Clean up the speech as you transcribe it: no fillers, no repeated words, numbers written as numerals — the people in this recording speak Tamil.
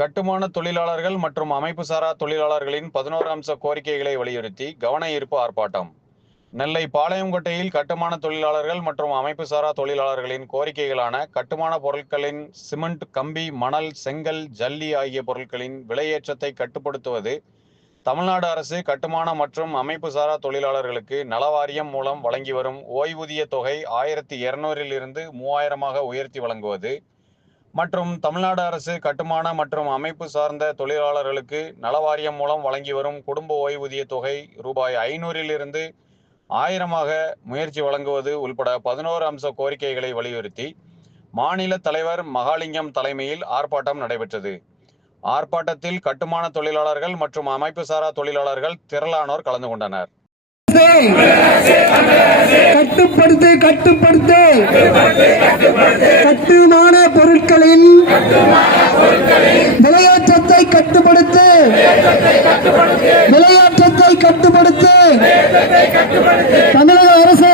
கட்டுமான தொழிலாளர்கள் மற்றும் அமைப்பு சாரா தொழிலாளர்களின் 11 அம்ச கோரிக்கைகளை வலியுறுத்தி கவன ஈர்ப்பு ஆர்ப்பாட்டம். நெல்லை பாளையங்கோட்டையில் கட்டுமான தொழிலாளர்கள் மற்றும் அமைப்பு சாரா தொழிலாளர்களின் கோரிக்கைகளான கட்டுமான பொருட்களின் சிமெண்ட், கம்பி, மணல், செங்கல், ஜல்லி ஆகிய பொருட்களின் விலையேற்றத்தை கட்டுப்படுத்துவது, தமிழ்நாடு அரசு கட்டுமான மற்றும் அமைப்பு சாரா தொழிலாளர்களுக்கு நலவாரியம் மூலம் வழங்கி வரும் ஓய்வூதிய தொகை 1200 இருந்து 3000 உயர்த்தி வழங்குவது மற்றும் தமிழ்நாடு அரசு கட்டுமான மற்றும் அமைப்பு சார்ந்த தொழிலாளர்களுக்கு நலவாரியம் மூலம் வழங்கி வரும் குடும்ப ஓய்வூதிய தொகை ரூபாய் 500 இருந்து 1000 முயற்சி வழங்குவது உள்பட 11 அம்ச கோரிக்கைகளை வலியுறுத்தி மாநில தலைவர் மகாலிங்கம் தலைமையில் ஆர்ப்பாட்டம் நடைபெற்றது. ஆர்ப்பாட்டத்தில் கட்டுமான தொழிலாளர்கள் மற்றும் அமைப்பு சாரா தொழிலாளர்கள் திரளானோர் கலந்து கொண்டனர். கட்டுப்படுத்து கட்டுப்படுத்து கட்டுமான பொருட்களின் விலையேற்றத்தை கட்டுப்படுத்து விலையேற்றத்தை கட்டுப்படுத்து தமிழக அரசு